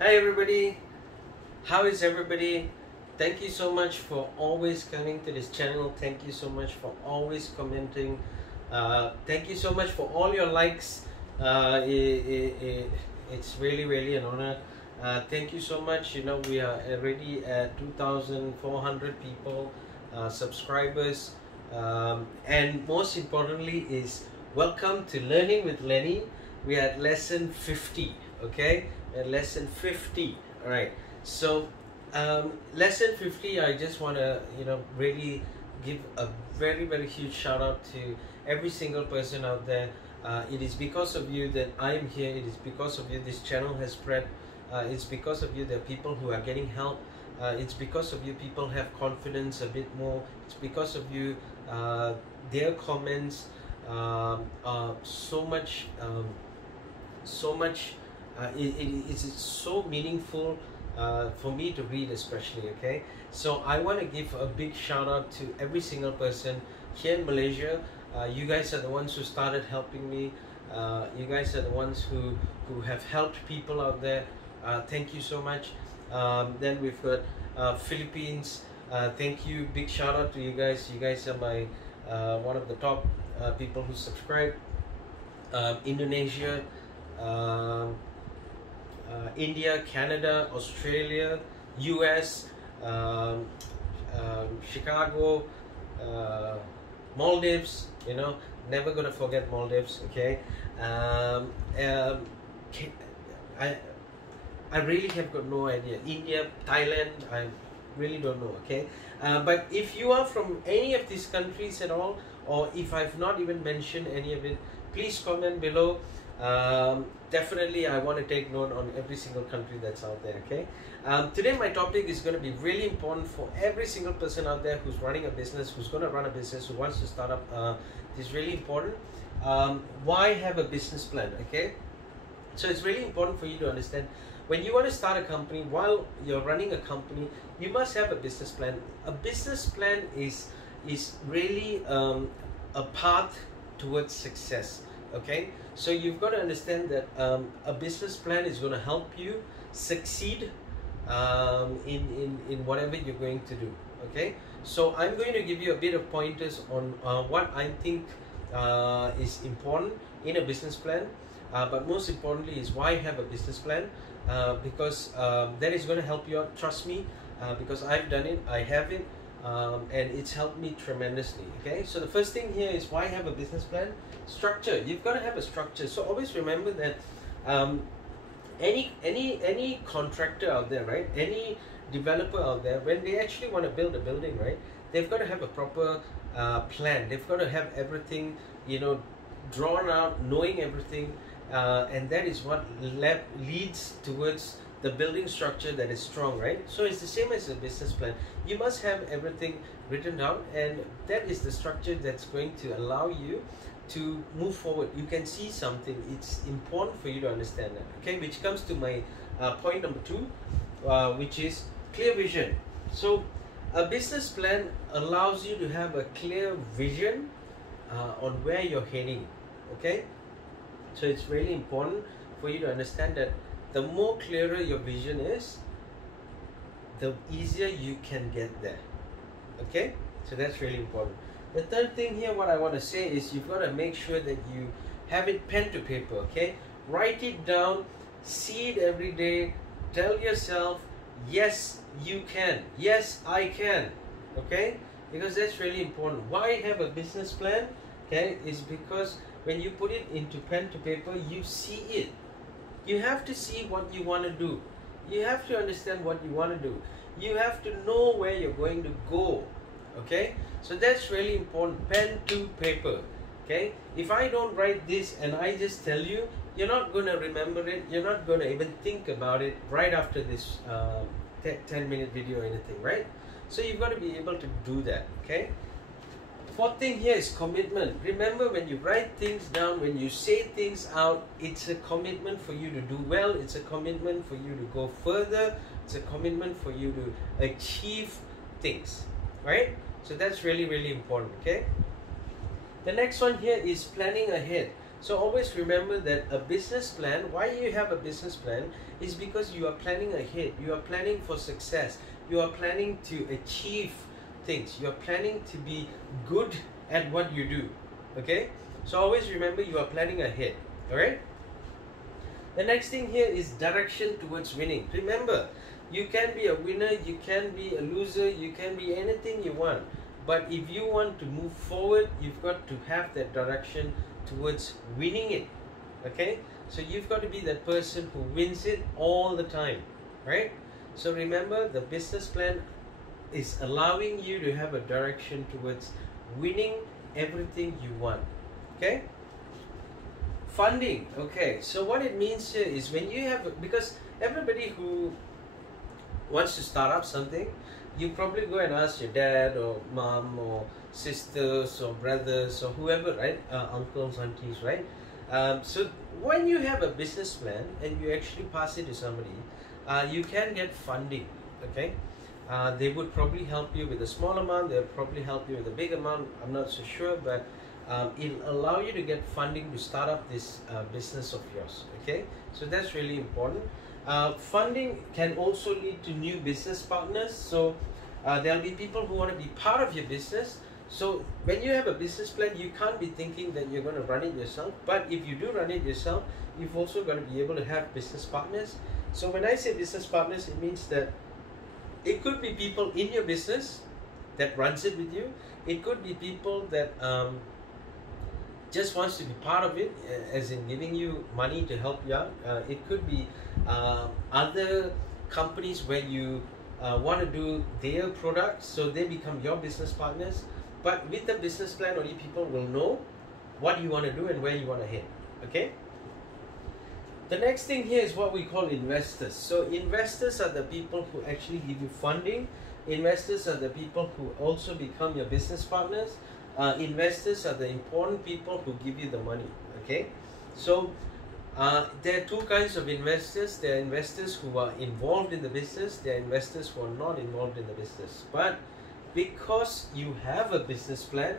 Hi everybody, how is everybody? Thank you so much for always coming to this channel. Thank you so much for always commenting. Thank you so much for all your likes. It's really an honor. Thank you so much. You know, we are already at 2,400 people, subscribers, and most importantly is welcome to Learning with Lenny. We are at lesson 50. Okay, at lesson 50. All right, so lesson 50, I just want to really give a very huge shout out to every single person out there. It is because of you that I am here. It is because of you this channel has spread. It's because of you there are people who are getting help. It's because of you people have confidence a bit more. It's because of you their comments are so much it's so meaningful for me to read, especially. Okay, so I want to give a big shout out to every single person here in Malaysia. You guys are the ones who started helping me. You guys are the ones who have helped people out there. Thank you so much. Then we've got Philippines. Thank you, big shout out to you guys. You guys are my one of the top people who subscribe. Indonesia, India, Canada, Australia, US, Chicago, Maldives. You know, never gonna forget Maldives. Okay, I really have got no idea. India, Thailand, I really don't know. Okay, but if you are from any of these countries at all, or if I've not even mentioned any of it, please comment below. Definitely I want to take note on every single country that's out there. Okay, today my topic is going to be really important for every single person out there who's running a business, who's going to run a business, who wants to start up. It's really important. Why have a business plan? Okay, so it's really important for you to understand when you want to start a company. While you're running a company, you must have a business plan. A business plan is really a path towards success. Okay, so you've got to understand that a business plan is going to help you succeed in whatever you're going to do. Okay, so I'm going to give you a bit of pointers on what I think is important in a business plan, but most importantly is why have a business plan, because that is going to help you out. Trust me, because I've done it, I have it, and it's helped me tremendously. Okay, so the first thing here is why have a business plan? Structure. You've got to have a structure. So always remember that any contractor out there, right, any developer out there, when they actually want to build a building, right, they've got to have a proper plan. They've got to have everything, you know, drawn out, knowing everything, and that is what leads towards the building structure that is strong, right? So it's the same as a business plan. You must have everything written down, and that is the structure that's going to allow you to move forward. You can see something. It's important for you to understand that. Okay, which comes to my point number 2, which is clear vision. So a business plan allows you to have a clear vision on where you're heading. Okay, so it's really important for you to understand that the more clearer your vision is, the easier you can get there. Okay, so that's really important. The third thing here, what I want to say is you've got to make sure that you have it pen to paper. Okay, write it down, see it every day, tell yourself, yes you can, yes I can. Okay, because that's really important. Why have a business plan? Okay, is because when you put it into pen to paper, you see it. You have to see what you want to do. You have to understand what you want to do. You have to know where you're going to go. Okay, so that's really important. Pen to paper. Okay, if I don't write this and I just tell you, you're not going to remember it. You're not going to even think about it right after this 10-minute video or anything, right? So you've got to be able to do that. Okay, fourth thing here is commitment. Remember, when you write things down, when you say things out, it's a commitment for you to do well. It's a commitment for you to go further. It's a commitment for you to achieve things, right? So that's really important. Okay, the next one here is planning ahead. So always remember that a business plan, why you have a business plan, is because you are planning ahead. You are planning for success. You are planning to achieve things. You are planning to be good at what you do. Okay? So always remember you are planning ahead. Alright? The next thing here is direction towards winning. Remember, you can be a winner, you can be a loser, you can be anything you want. But if you want to move forward, you've got to have that direction towards winning it. Okay? So you've got to be that person who wins it all the time. Right? So remember, the business plan is allowing you to have a direction towards winning everything you want. Okay? Funding. Okay, so what it means here is when you have, because everybody who wants to start up something, you probably go and ask your dad or mom or sisters or brothers or whoever, right? Uncles, aunties, right? So when you have a business plan and you actually pass it to somebody, you can get funding. Okay, they would probably help you with a small amount. They'll probably help you with a big amount. I'm not so sure, but it'll allow you to get funding to start up this business of yours. Okay, so that's really important. Funding can also lead to new business partners. So there'll be people who want to be part of your business. So when you have a business plan, you can't be thinking that you're going to run it yourself. But if you do run it yourself, you've also got to be able to have business partners. So when I say business partners, it means that it could be people in your business that runs it with you. It could be people that just wants to be part of it, as in giving you money to help you out. It could be other companies where you want to do their products, so they become your business partners. But with the business plan, only people will know what you want to do and where you want to head. Okay? The next thing here is what we call investors. So investors are the people who actually give you funding. Investors are the people who also become your business partners. Investors are the important people who give you the money. Okay, so there are two kinds of investors. There are investors who are involved in the business. There are investors who are not involved in the business. But because you have a business plan,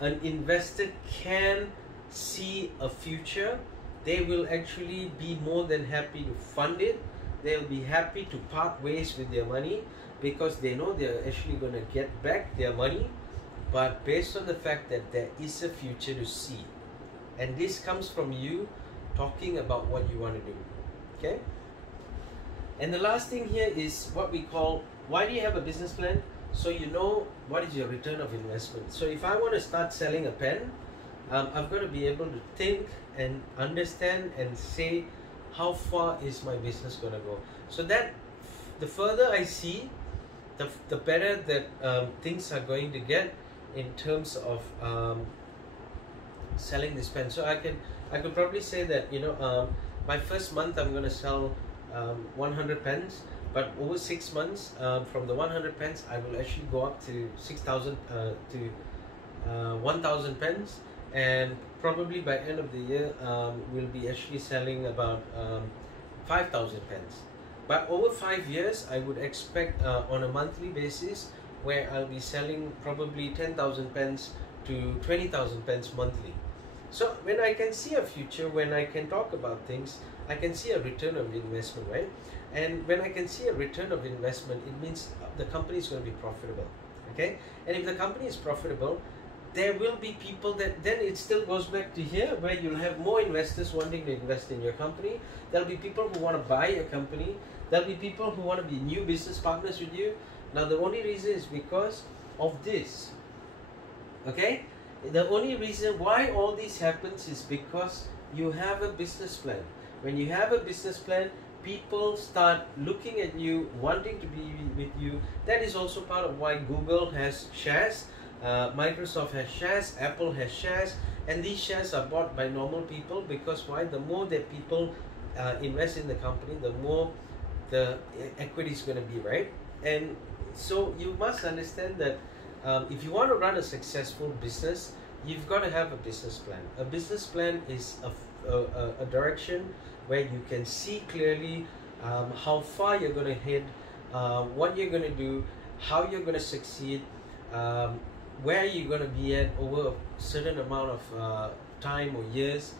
an investor can see a future. They will actually be more than happy to fund it. They'll be happy to part ways with their money because they know they're actually going to get back their money, but based on the fact that there is a future to see. And this comes from you talking about what you want to do. Okay? And the last thing here is what we call, why do you have a business plan? So you know what is your return of investment. So if I want to start selling a pen, I've got to be able to think and understand and say how far is my business going to go. So that the further I see, the better that things are going to get in terms of selling this pen. So I could probably say that, you know, my first month I'm going to sell 100 pens, but over 6 months, from the 100 pens I will actually go up to 6,000 to 1,000 pens, and probably by end of the year we'll be actually selling about 5,000 pens. But over 5 years I would expect on a monthly basis where I'll be selling probably 10,000 pens to 20,000 pens monthly. So when I can see a future, when I can talk about things, I can see a return of investment, right? And when I can see a return of investment, it means the company is going to be profitable. Okay? And if the company is profitable, there will be people that, then it still goes back to here where you'll have more investors wanting to invest in your company. There'll be people who want to buy your company. There'll be people who want to be new business partners with you. Now the only reason is because of this. Okay? The only reason why all this happens is because you have a business plan. When you have a business plan, people start looking at you, wanting to be with you. That is also part of why Google has shares, Microsoft has shares, Apple has shares, and these shares are bought by normal people because why? The more that people invest in the company, the more the equity is going to be, right? And so you must understand that if you want to run a successful business, you've got to have a business plan. A business plan is a direction where you can see clearly how far you're going to head, what you're going to do, how you're going to succeed, where you're going to be at over a certain amount of time or years.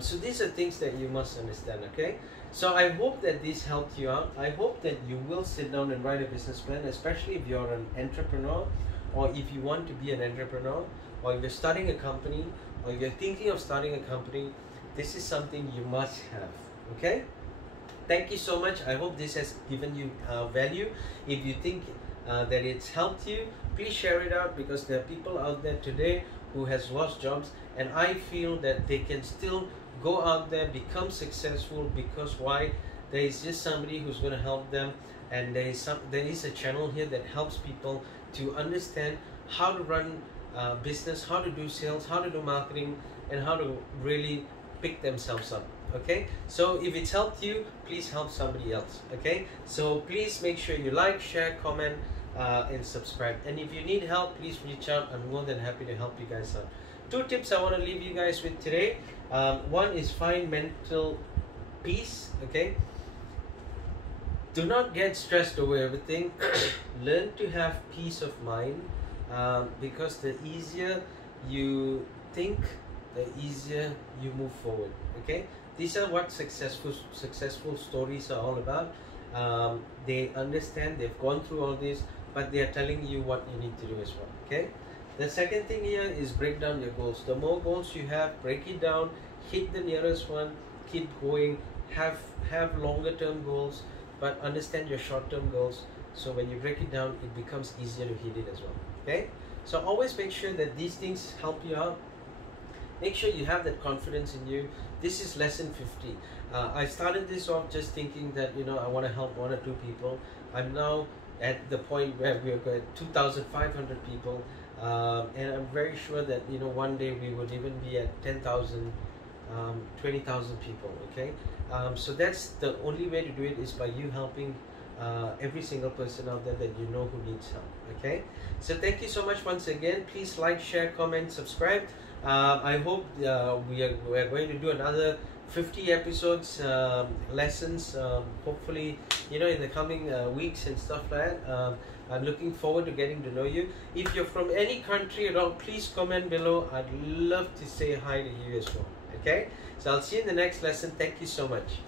So these are things that you must understand, okay? So I hope that this helped you out. I hope that you will sit down and write a business plan, especially if you're an entrepreneur, or if you want to be an entrepreneur, or if you're starting a company, or if you're thinking of starting a company. This is something you must have, okay? Thank you so much. I hope this has given you value. If you think that it's helped you, please share it out, because there are people out there today who has lost jobs, and I feel that they can still go out there, become successful, because why? There is just somebody who's going to help them, and there is a channel here that helps people to understand how to run business, how to do sales, how to do marketing, and how to really pick themselves up. Okay, so if it's helped you, please help somebody else. Okay, so please make sure you like, share, comment, and subscribe. And if you need help, please reach out. I'm more than happy to help you guys out. 2 tips I want to leave you guys with today. One is find mental peace. Okay, do not get stressed over everything. Learn to have peace of mind, because the easier you think, the easier you move forward. Okay, these are what successful stories are all about. They understand, they've gone through all this, but they are telling you what you need to do as well. Okay, the second thing here is break down your goals. The more goals you have, break it down, hit the nearest one, keep going, have longer term goals, but understand your short term goals, so when you break it down, it becomes easier to hit it as well. Okay, so always make sure that these things help you out. Make sure you have that confidence in you. This is lesson 50. I started this off just thinking that, I want to help 1 or 2 people. I'm now at the point where we're at 2,500 people, and I'm very sure that one day we would even be at 10,000, 20,000 people. Okay, so that's the only way to do it, is by you helping every single person out there that you know who needs help. Okay, so thank you so much once again. Please like, share, comment, subscribe. I hope we are going to do another 50 episodes, lessons, hopefully in the coming weeks and stuff like that. I'm looking forward to getting to know you. If you're from any country at all, please comment below. I'd love to say hi to you as well. Okay, so I'll see you in the next lesson. Thank you so much.